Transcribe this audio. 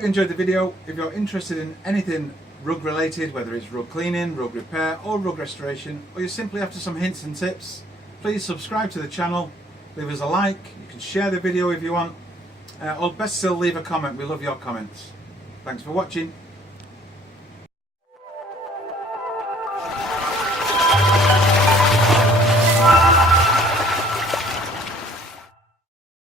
hope you enjoyed the video. If you're interested in anything rug related, whether it's rug cleaning, rug repair or rug restoration, or you're simply after some hints and tips, please subscribe to the channel, leave us a like, you can share the video if you want, or best still leave a comment. We love your comments. Thanks for watching.